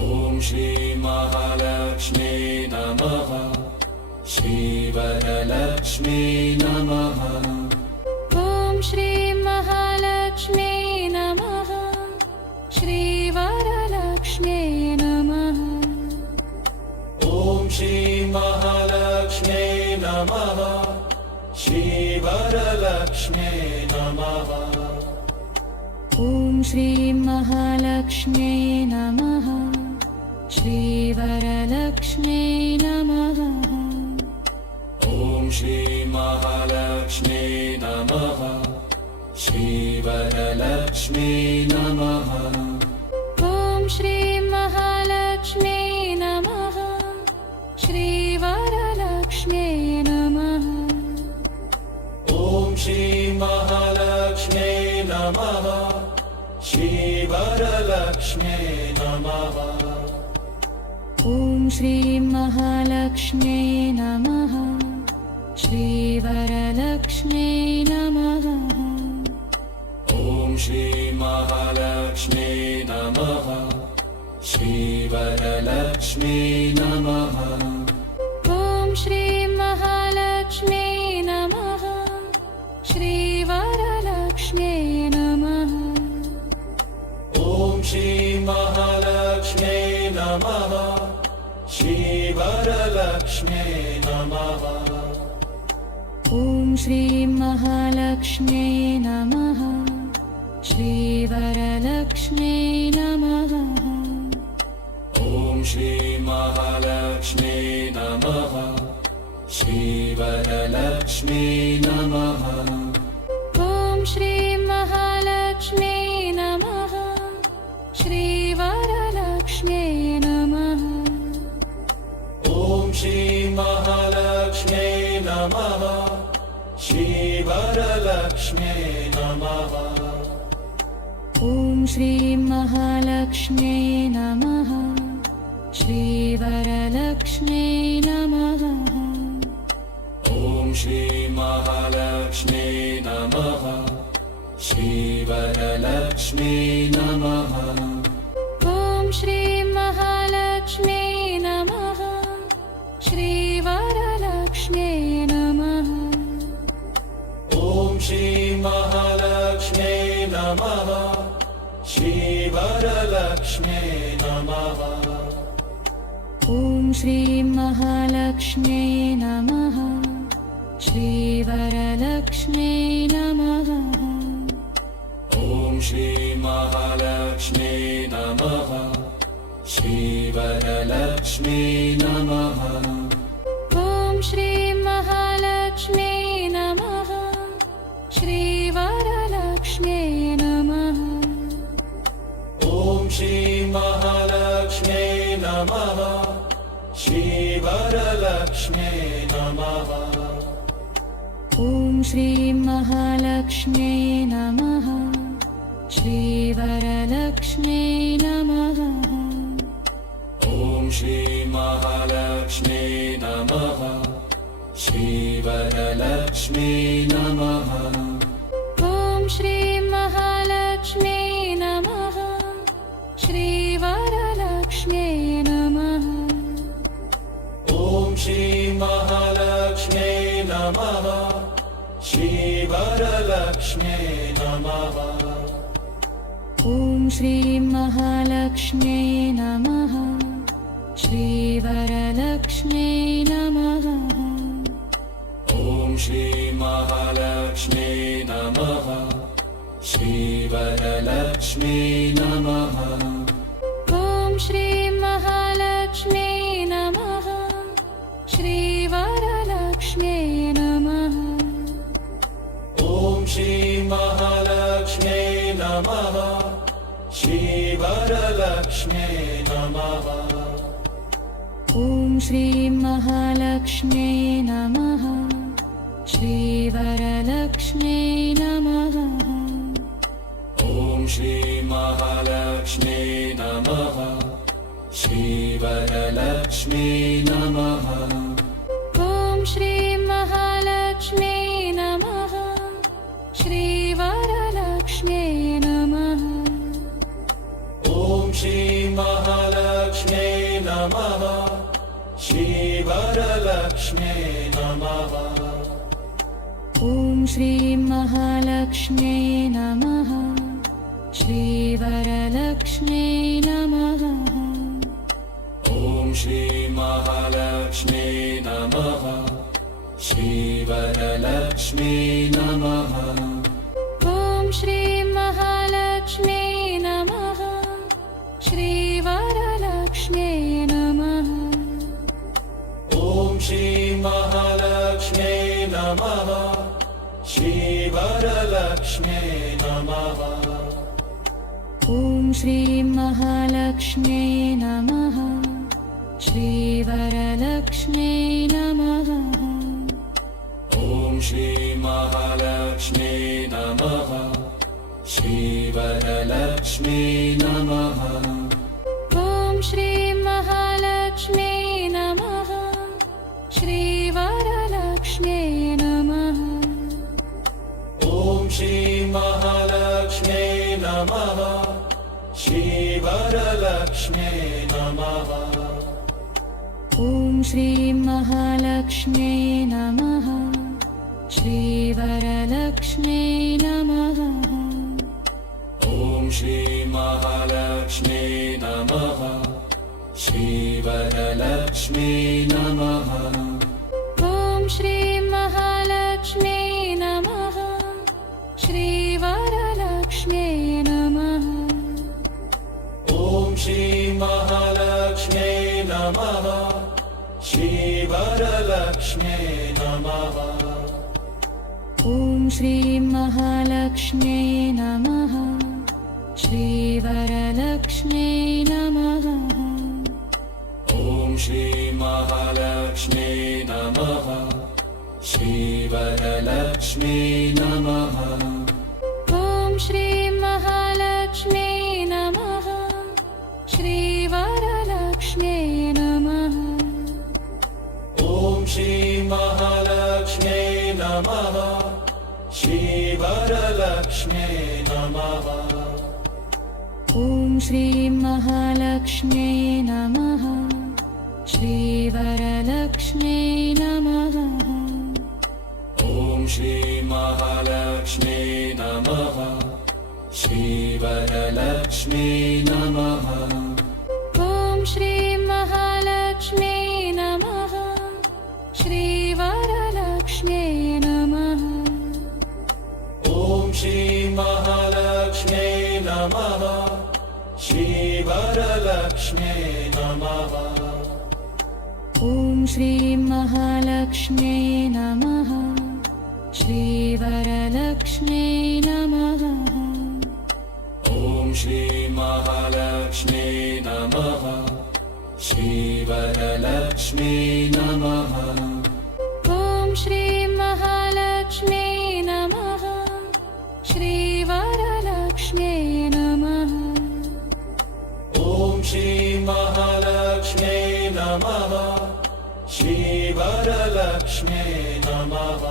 ॐ श्रीं महालक्ष्मी नमः श्रीवरलक्ष्मी नमः ॐ श्रीं महालक्ष्मी नमः श्रीवरलक्ष्मी नमः ॐ श्रीं महालक्ष्मी नमः श्रीवरलक्ष्मी नमः श्रीं महालक्ष्म्यै नमः श्रीवरलक्ष्म्यै नमः ॐ श्री महालक्ष्म्यै नमः श्रीवरलक्ष्म्यै नमः ॐ श्रीं महालक्ष्म्यै नमः श्रीवरलक्ष्म्यै नमः ॐ श्री महालक्ष्म्यै नमः श्रीवरलक्ष्म्यै नमः ॐ श्रीं महालक्ष्म्यै नमः श्रीवरलक्ष्म्यै नमः ॐ श्री महालक्ष्म्यै नमः श्रीवरलक्ष्म्यै नमः ॐ श्रीं महालक्ष्म्यै नमः श्रीवरलक्ष्म्यै नमः ॐ श्री महालक्ष्म्यै नमः श्रीवरलक्ष्म्यै नमः ॐ श्रीं महालक्ष्म्यै नमः श्रीवरलक्ष्म्यै नमः ॐ श्री महालक्ष्म्यै नमः श्रीवरलक्ष्म्यै नमः ॐ श्रीं महालक्ष्म्यै नमः श्रीवरलक्ष्म्यै नमः ॐ श्री महालक्ष्म्यै नमः श्रीवरलक्ष्म्यै नमः ॐ श्रीं महालक्ष्म्यै नमः श्रीवरलक्ष्म्यै नमः ॐ श्री महालक्ष्म्यै नमः श्रीवरलक्ष्म्यै नमः ॐ श्रीं महालक्ष्म्यै नमः श्रीवरलक्ष्म्यै नमः ॐ श्री महालक्ष्म्यै नमः श्रीवरलक्ष्म्यै नमः ॐ श्रीं महालक्ष्म्यै नमः श्रीवरलक्ष्म्यै नमः ॐ श्री महालक्ष्म्यै नमः श्रीवरलक्ष्म्यै नमः ॐ श्रीं महालक्ष्म्यै नमः श्रीवरलक्ष्म्यै नमः ॐ श्री महालक्ष्म्यै नमः श्रीवरलक्ष्म्यै नमः ॐ श्रीं महालक्ष्म्यै नमः श्रीवरलक्ष्म्यै नमः ॐ श्री महालक्ष्म्यै नमः श्रीवरलक्ष्म्यै नमः ॐ श्रीं महालक्ष्म्यै नमः श्रीवरलक्ष्म्यै नमः ॐ श्री महालक्ष्म्यै नमः श्रीवरलक्ष्म्यै नमः ॐ श्रीं महालक्ष्म्यै नमः श्रीवरलक्ष्म्यै नमः ॐ श्री महालक्ष्म्यै नमः श्रीवरलक्ष्म्यै नमः ॐ श्रीं महालक्ष्म्यै नमः श्रीवरलक्ष्म्यै नमः ॐ श्री महालक्ष्म्यै नमः श्रीवरलक्ष्म्यै नमः ॐ श्रीं महालक्ष्म्यै नमः श्रीवरलक्ष्म्यै नमः ॐ श्री महालक्ष्म्यै नमः श्रीवरलक्ष्म्यै नमः ॐ श्रीं महालक्ष्म्यै नमः श्रीवरलक्ष्म्यै नमः ॐ श्री महालक्ष्म्यै नमः श्रीवरलक्ष्म्यै नमः ॐ श्रीं महालक्ष्म्यै नमः श्रीवरलक्ष्म्यै नमः ॐ श्री महालक्ष्म्यै नमः श्रीवरलक्ष्म्यै नमः ॐ श्रीं महालक्ष्म्यै नमः श्रीवरलक्ष्म्यै नमः ॐ श्रीं महालक्ष्म्यै नमः श्रीवरलक्ष्म्यै नमः ॐ श्रीमहालक्ष्म्यै नमः श्रीवरलक्ष्म्यै नमः ॐ श्रीं महालक्ष्म्यै नमः श्रीवरलक्ष्म्यै नमः ॐ श्रीमहालक्ष्म्यै नमः श्रीवरलक्ष्म्यै नमः ॐ श्रीं महालक्ष्म्यै नमः श्रीवरलक्ष्म्यै नमः ॐ श्रीमहालक्ष्म्यै नमः श्रीवरलक्ष्म्यै नमः ॐ श्रीं महालक्ष्म्यै नमः श्रीवरलक्ष्म्यै नमः ॐ श्रीमहालक्ष्म्यै नमः श्रीवरलक्ष्म्यै नमः ॐ श्रीं महालक्ष्म्यै नमः श्रीवरलक्ष्म्यै नमः ॐ श्रीमहालक्ष्म्यै नमः श्रीवरलक्ष्म्यै नमः ॐ श्रीं महालक्ष्म्यै नमः श्रीवरलक्ष्म्यै नमः ॐ श्रीमहालक्ष्म्यै नमः श्रीवरलक्ष्म्यै नमः ॐ श्रीं महालक्ष्म्यै नमः श्रीवरलक्ष्म्यै नमः ॐ श्रीमहालक्ष्म्यै नमः श्रीवरलक्ष्म्यै नमः ॐ श्रीं महालक्ष्म्यै नमः श्रीवरलक्ष्म्यै नमः ॐ श्रीमहालक्ष्म्यै नमः श्रीवरलक्ष्म्यै नमः ॐ श्रीं महालक्ष्म्यै नमः श्रीवरलक्ष्म्यै नमः ॐ श्रीमहालक्ष्म्यै नमः श्रीवरलक्ष्म्यै नमः ॐ श्रीं महालक्ष्म्यै नमः श्रीवरलक्ष्म्यै नमः ॐ श्रीमहालक्ष्म्यै नमः श्रीवरलक्ष्म्यै नमः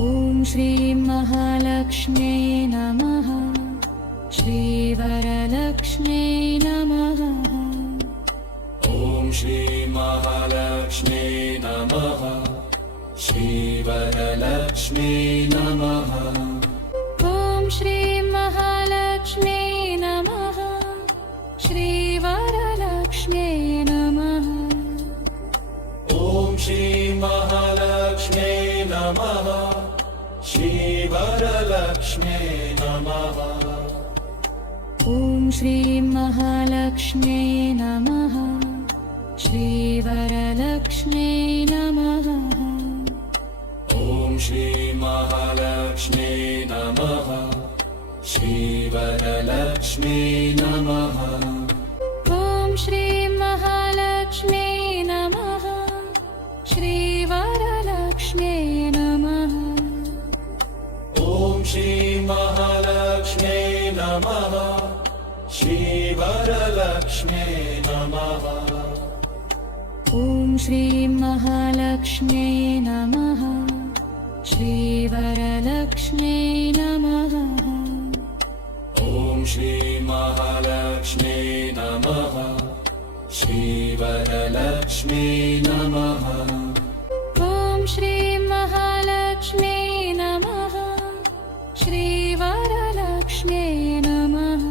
ॐ श्रीं महालक्ष्म्यै नमः श्रीवरलक्ष्म्यै नमः ॐ श्रीमहालक्ष्म्यै नमः श्रीवरलक्ष्म्यै नमः ॐ श्रीं महालक्ष्म्यै नमः श्रीवरलक्ष्म्यै नमः ॐ श्रीमहालक्ष्म्यै नमः श्रीवरलक्ष्म्यै नमः ॐ श्रीं महालक्ष्म्यै नमः श्रीवरलक्ष्म्यै नमः ॐ श्रीमहालक्ष्म्यै नमः श्रीवरलक्ष्म्यै नमः ॐ श्रीं महालक्ष्म्यै नमः श्रीवरलक्ष्म्यै नमः ॐ श्रीमहालक्ष्म्यै नमः श्रीवरलक्ष्म्यै नमः ॐ श्रीं महालक्ष्म्यै नमः श्रीवरलक्ष्म्यै नमः ॐ श्रीमहालक्ष्म्यै नमः श्रीवरलक्ष्म्यै नमः ॐ श्रीं महालक्ष्म्यै नमः श्रीवरलक्ष्म्यै नमः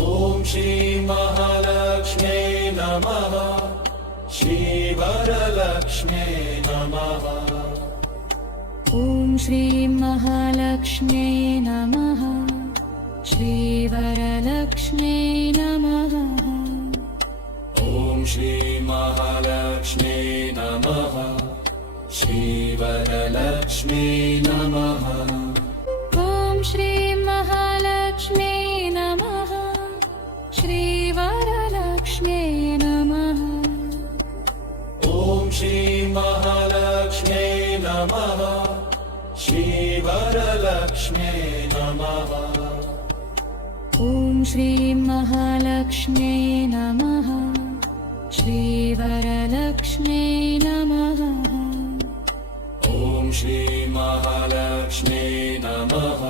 ॐ श्रीमहालक्ष्म्यै नमः श्रीवरलक्ष्म्यै नमः ॐ श्रीं महालक्ष्म्यै नमः श्रीवरलक्ष्म्यै नमः ॐ श्रीमहालक्ष्म्यै नमः महालक्ष्मी नमः ॐ श्रीं महालक्ष्मी नमः श्रीवरलक्ष्म्यै नमः ॐ श्रीं महालक्ष्मी नमः श्रीवरलक्ष्म्यै नमः ॐ श्रीं महालक्ष्म्यै नमः श्रीवरलक्ष्म्यै नमः ॐ श्रीं महालक्ष्मी नमः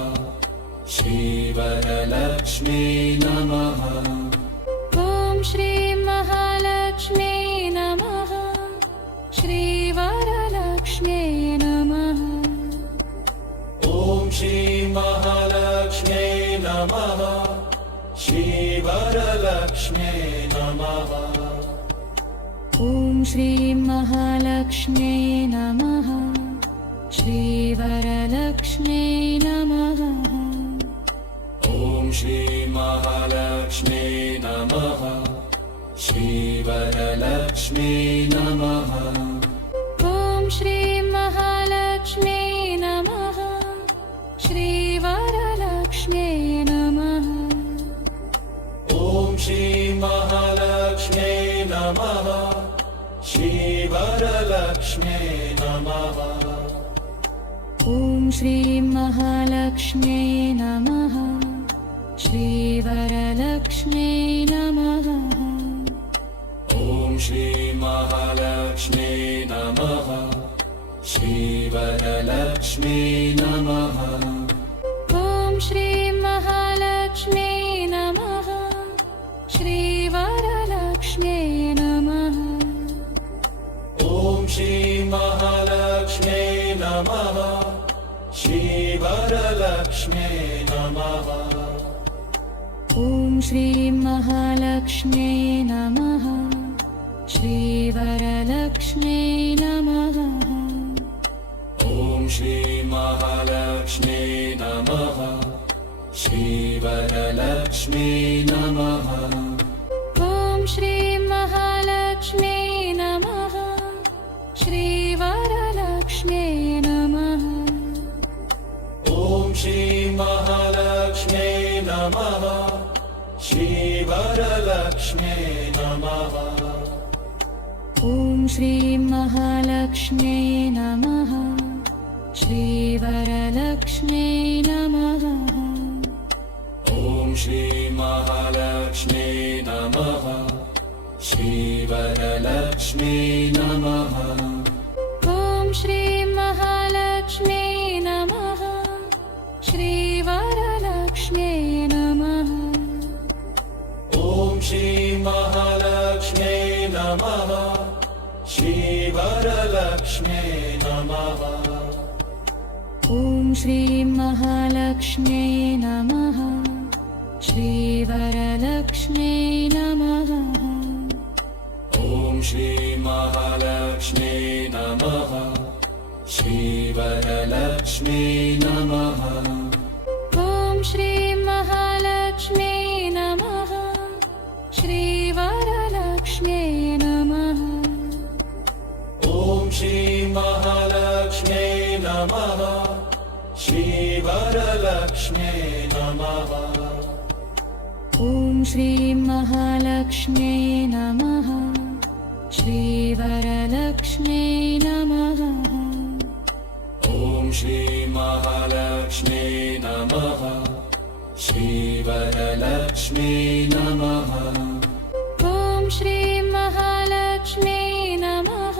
श्रीवरलक्ष्मी नमः ॐ श्रीं महालक्ष्मी नमः श्रीवरलक्ष्म्यै नमः ॐ श्रीं महालक्ष्मी नमः श्रीवरलक्ष्म्यै नमः ॐ श्रीं महालक्ष्म्यै नमः श्रीवरलक्ष्म्यै नमः ॐ श्रीं महालक्ष्मी नमः श्रीवरलक्ष्मी नमः ॐ श्रीं महालक्ष्मी नमः श्रीवरलक्ष्म्यै नमः ॐ श्रीं महालक्ष्मी नमः श्रीवरलक्ष्म्यै नमः ॐ श्रीं महालक्ष्म्यै नमः श्रीवरलक्ष्म्यै नमः ॐ श्रीं महालक्ष्मी नमः श्रीवरलक्ष्मी नमः ॐ श्रीं महालक्ष्मी नमः श्रीवरलक्ष्म्यै नमः ॐ श्रीं महालक्ष्मी नमः श्रीवरलक्ष्म्यै नमः ॐ श्रीं महालक्ष्म्यै नमः श्रीवरलक्ष्म्यै नमः ॐ श्रीं महालक्ष्मी नमः श्रीवरलक्ष्मी नमः ॐ श्रीं महालक्ष्मी नमः श्रीवरलक्ष्म्यै नमः ॐ श्रीं महालक्ष्मी नमः श्रीवरलक्ष्म्यै नमः ॐ श्रीं महालक्ष्म्यै नमः श्रीवरलक्ष्म्यै नमः ॐ श्रीं महालक्ष्मी नमः श्रीवरलक्ष्मी नमः ॐ श्रीं महालक्ष्मी नमः श्रीवरलक्ष्म्यै नमः ॐ श्रीं महालक्ष्मी नमः श्रीवरलक्ष्म्यै नमः ॐ श्रीं महालक्ष्म्यै नमः श्रीवरलक्ष्म्यै नमः ॐ श्रीं महालक्ष्मी नमः श्रीवरलक्ष्मी नमः ॐ श्रीं महालक्ष्मी नमः श्रीवरलक्ष्म्यै नमः ॐ श्रीं महालक्ष्मी नमः श्रीवरलक्ष्म्यै नमः ॐ श्रीं महालक्ष्म्यै नमः श्रीवरलक्ष्म्यै नमः ॐ श्रीं महालक्ष्मी नमः श्रीवरलक्ष्मी नमः ॐ श्रीं महालक्ष्मी नमः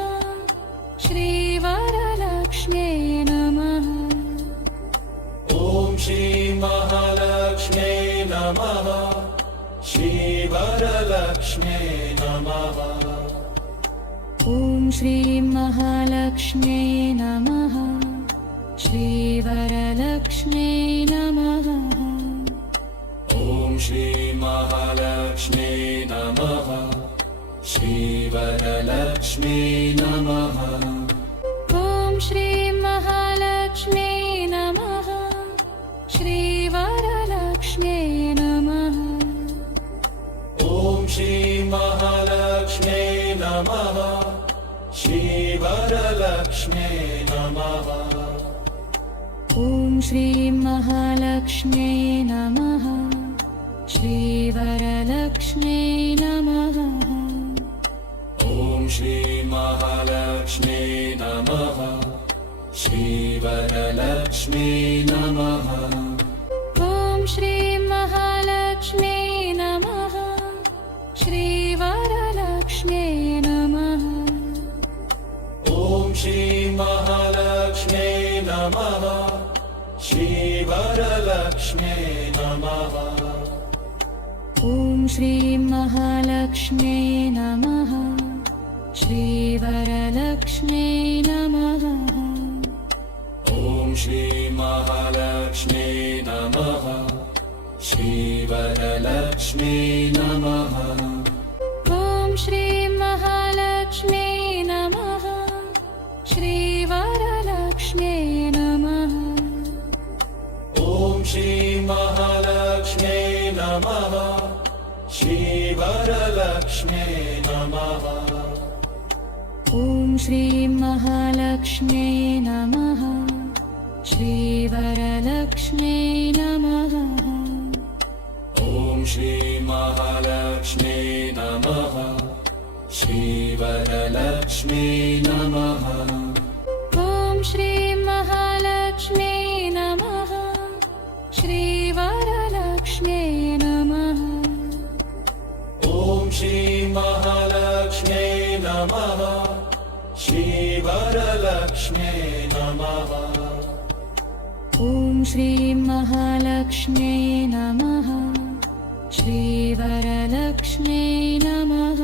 श्रीवरलक्ष्म्यै नमः ॐ श्रीं महालक्ष्मी नमः श्रीवरलक्ष्म्यै नमः ॐ श्रीं महालक्ष्म्यै नमः श्रीवरलक्ष्म्यै नमः ॐ श्रीं महालक्ष्मी नमः श्रीवरलक्ष्मी नमः ॐ श्रीं महालक्ष्मी नमः श्रीवरलक्ष्म्यै नमः ॐ श्रीं महालक्ष्मी नमः श्रीवरलक्ष्म्यै नमः ॐ श्रीं महालक्ष्म्यै नमः श्रीवरलक्ष्म्यै नमः ॐ श्री महालक्ष्म्यै नमः श्रीवरलक्ष्म्यै नमः ॐ श्रीं महालक्ष्म्यै नमः श्रीवरलक्ष्म्यै नमः ॐ श्री महालक्ष्म्यै नमः श्रीवरलक्ष्म्यै नमः ॐ श्रीं महालक्ष्म्यै नमः श्रीवरलक्ष्म्यै नमः ॐ श्री महालक्ष्म्यै नमः श्रीवरलक्ष्म्यै नमः ॐ श्रीं महालक्ष्म्यै नमः श्रीवरलक्ष्म्यै नमः ॐ श्री महालक्ष्म्यै नमः श्रीवरलक्ष्म्यै नमः ॐ श्रीं महालक्ष्म्यै नमः श्रीवरलक्ष्म्यै नमः ॐ श्री महालक्ष्म्यै नमः श्रीवरलक्ष्म्यै नमः ॐ श्रीं महालक्ष्म्यै नमः श्रीवरलक्ष्म्यै नमः ॐ श्री महालक्ष्म्यै नमः श्रीवरलक्ष्म्यै नमः ॐ श्रीं महालक्ष्म्यै नमः श्रीवरलक्ष्म्यै नमः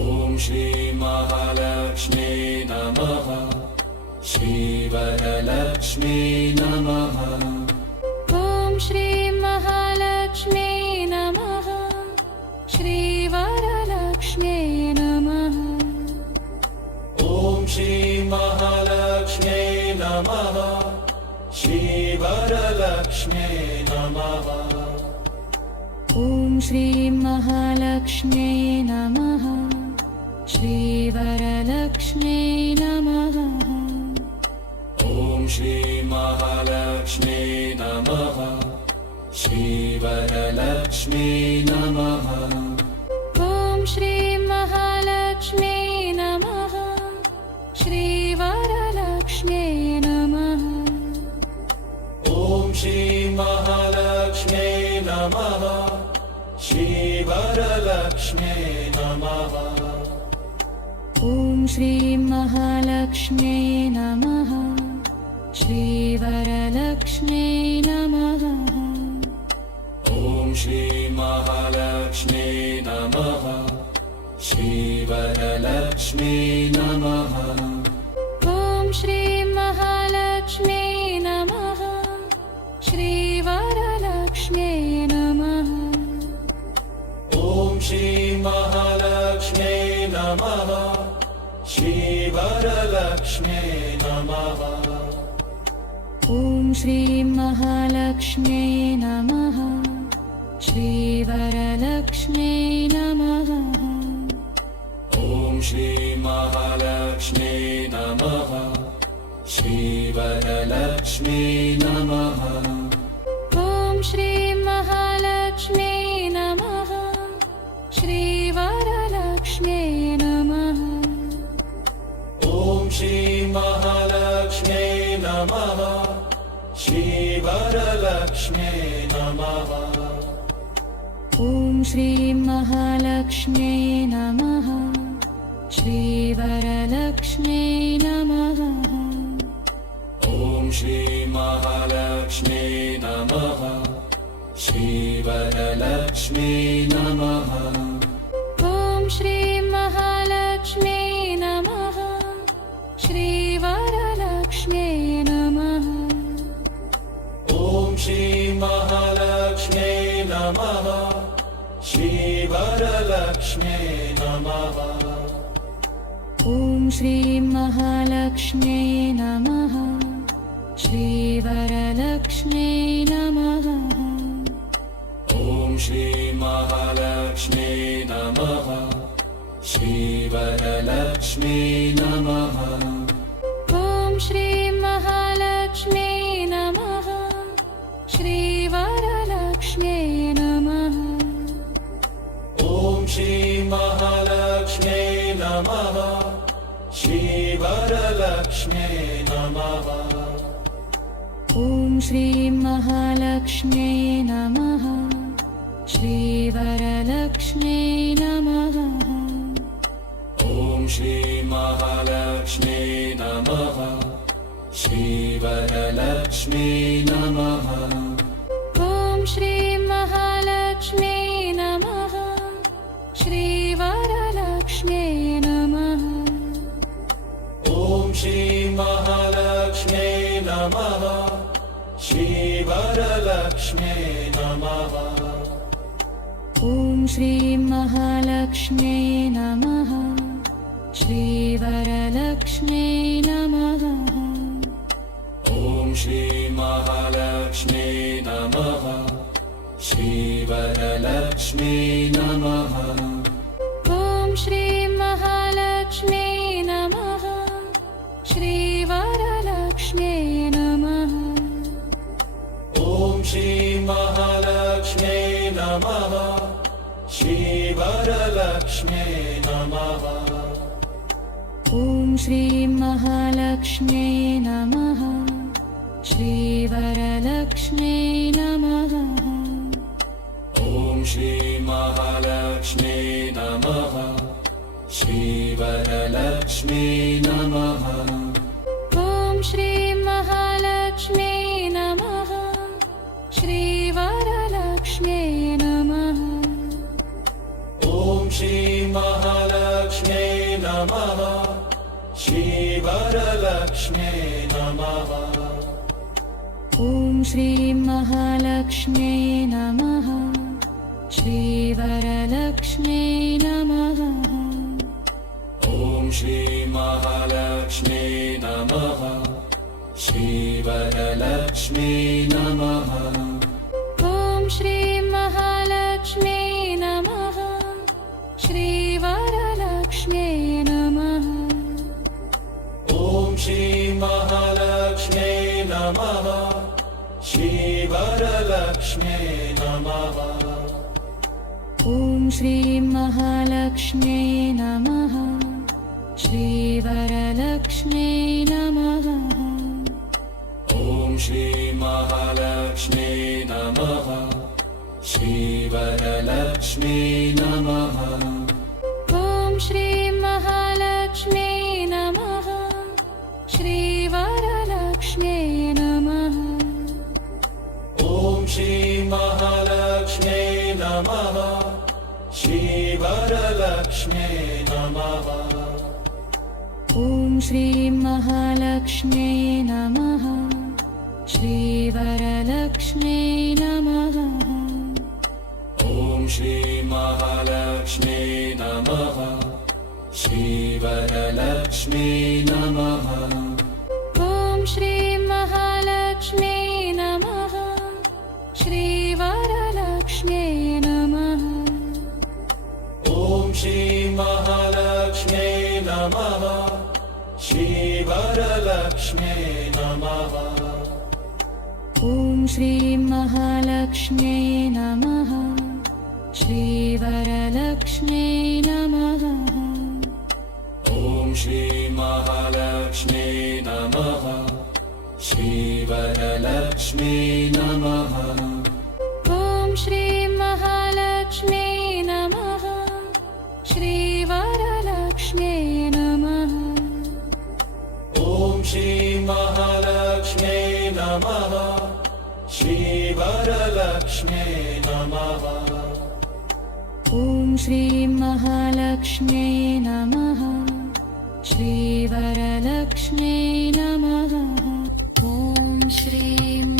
ॐ श्री महालक्ष्म्यै नमः श्रीवरलक्ष्म्यै नमः ॐ श्रीं महालक्ष्म्यै नमः श्रीवरलक्ष्म्यै नमः ॐ श्री महालक्ष्म्यै नमः श्रीवरलक्ष्म्यै नमः ॐ श्रीं महालक्ष्म्यै नमः श्रीवरलक्ष्म्यै नमः ॐ श्री महालक्ष्म्यै नमः श्रीवरलक्ष्म्यै नमः ॐ श्रीं महालक्ष्म्यै नमः श्रीवरलक्ष्म्यै नमः ॐ श्री महालक्ष्म्यै नमः श्रीवरलक्ष्म्यै नमः ॐ श्रीं महालक्ष्म्यै नमः श्रीवरलक्ष्म्यै नमः ॐ श्री महालक्ष्म्यै नमः श्रीवरलक्ष्म्यै नमः ॐ श्रीं महालक्ष्म्यै नमः श्रीवरलक्ष्म्यै नमः ॐ श्री महालक्ष्म्यै नमः श्रीवरलक्ष्म्यै नमः ॐ श्रीं महालक्ष्म्यै नमः श्रीवरलक्ष्म्यै नमः ॐ श्री महालक्ष्म्यै नमः श्रीवरलक्ष्म्यै नमः ॐ श्रीं महालक्ष्म्यै नमः श्रीवरलक्ष्म्यै नमः ॐ श्री महालक्ष्म्यै नमः श्रीवरलक्ष्म्यै नमः ॐ श्रीं महालक्ष्म्यै नमः श्रीवरलक्ष्म्यै नमः ॐ श्री महालक्ष्म्यै नमः श्रीवरलक्ष्म्यै नमः ॐ श्रीं महालक्ष्म्यै नमः श्रीवरलक्ष्म्यै नमः ॐ श्री महालक्ष्म्यै नमः श्रीवरलक्ष्म्यै नमः ॐ श्रीं महालक्ष्म्यै नमः श्रीवरलक्ष्म्यै नमः ॐ श्री महालक्ष्म्यै नमः श्रीवरलक्ष्म्यै नमः ॐ श्रीं महालक्ष्म्यै श्रीमहालक्ष्म्यै नमः श्रीवरलक्ष्म्यै नमः ॐ श्रीं महालक्ष्म्यै नमः श्रीवरलक्ष्म्यै नमः ॐ श्रीमहालक्ष्म्यै नमः श्रीवरलक्ष्म्यै नमः ॐ श्रीं महालक्ष्म्यै नमः श्रीवरलक्ष्म्यै नमः ॐ श्रीमहालक्ष्म्यै नमः श्रीवरलक्ष्म्यै नमः ॐ श्रीं महालक्ष्म्यै नमः श्रीवरलक्ष्म्यै नमः ॐ श्रीमहालक्ष्म्यै नमः श्रीवरलक्ष्म्यै नमः ॐ श्रीं महालक्ष्म्यै नमः श्रीवरलक्ष्म्यै नमः ॐ श्रीमहालक्ष्म्यै नमः श्रीवरलक्ष्म्यै नमः ॐ श्रीं महालक्ष्म्यै नमः श्रीवरलक्ष्म्यै नमः ॐ श्रीमहालक्ष्म्यै नमः श्रीवरलक्ष्म्यै नमः ॐ श्रीं महालक्ष्म्यै नमः श्रीवरलक्ष्म्यै नमः ॐ श्रीमहालक्ष्म्यै नमः श्रीवरलक्ष्म्यै नमः ॐ श्रीं महालक्ष्म्यै नमः श्रीवरलक्ष्म्यै नमः ॐ श्रीमहालक्ष्म्यै नमः श्रीवरलक्ष्म्यै नमः ॐ श्रीं महालक्ष्म्यै नमः श्रीवरलक्ष्म्यै नमः ॐ श्रीमहालक्ष्म्यै नमः श्रीवरलक्ष्म्यै नमः ॐ श्रीं महालक्ष्म्यै नमः श्रीवरलक्ष्म्यै नमः ॐ श्रीमहालक्ष्म्यै नमः श्रीवरलक्ष्म्यै नमः ॐ श्रीं महालक्ष्म्यै नमः श्रीवरलक्ष्म्यै नमः ॐ श्रीमहालक्ष्म्यै नमः श्रीवरलक्ष्म्यै नमः ॐ श्रीं महालक्ष्म्यै नमः श्रीवरलक्ष्म्यै नमः ॐ श्रीमहालक्ष्म्यै नमः श्रीवरलक्ष्म्यै नमः ॐ श्रीं महालक्ष्म्यै नमः श्रीवरलक्ष्म्यै नमः ॐ श्रीमहालक्ष्म्यै नमः श्रीवरलक्ष्म्यै नमः ॐ श्रीं महालक्ष्म्यै नमः श्रीवरलक्ष्म्यै नमः ॐ श्रीमहालक्ष्म्यै नमः श्रीवरलक्ष्म्यै नमः ॐ श्रीं महालक्ष्म्यै नमः श्रीवरलक्ष्म्यै नमः ॐ श्रीमहालक्ष्म्यै नमः श्रीवरलक्ष्म्यै नमः ॐ श्रीं महालक्ष्म्यै नमः श्रीवरलक्ष्म्यै नमः ॐ श्रीं